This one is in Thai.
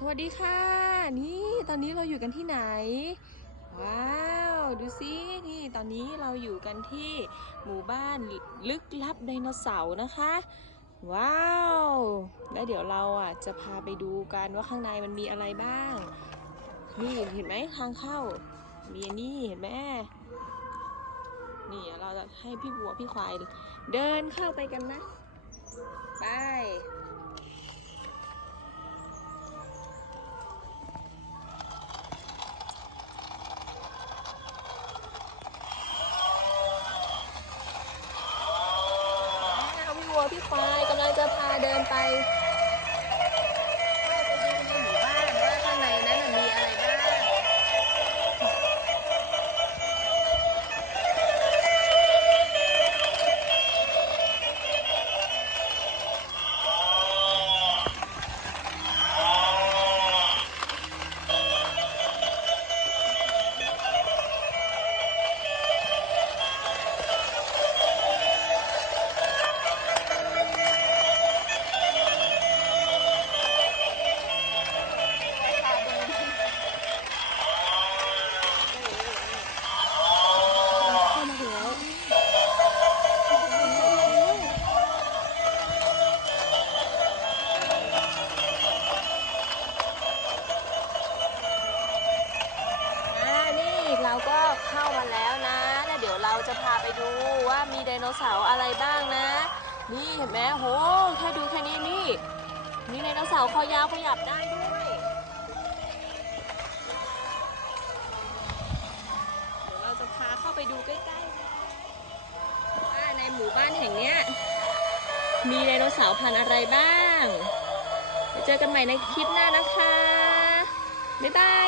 สวัสดีค่ะ นี่ตอนนี้เราอยู่กันที่ไหน ว้าว ดูสินี่ตอนนี้เราอยู่กันที่หมู่บ้านลึกลับไดโนเสาร์นะคะ ว้าว แล้วเดี๋ยวเราอะจะพาไปดูกันว่าข้างในมันมีอะไรบ้าง นี่เห็นไหมทางเข้า มีนนี่เห็นไหมนี่เราจะให้พี่วัวพี่ควายเดินเข้าไปกันนะ ไป พี่ควายกำลังจะพาเดินไป จะพาไปดูว่ามีไดโนเสาร์อะไรบ้างนะ นี่เห็นไหมโหแค่ดูแค่นี้นี่ มีไดโนเสาร์คอยาวขยับได้ด้วยเดี๋ยวเราจะพาเข้าไปดูใกล้ๆนะว่าในหมู่บ้านแห่งเนี้ยมีไดโนเสาร์พันธุ์อะไรบ้างเจอกันใหม่ในคลิปหน้านะคะ บ๊ายบาย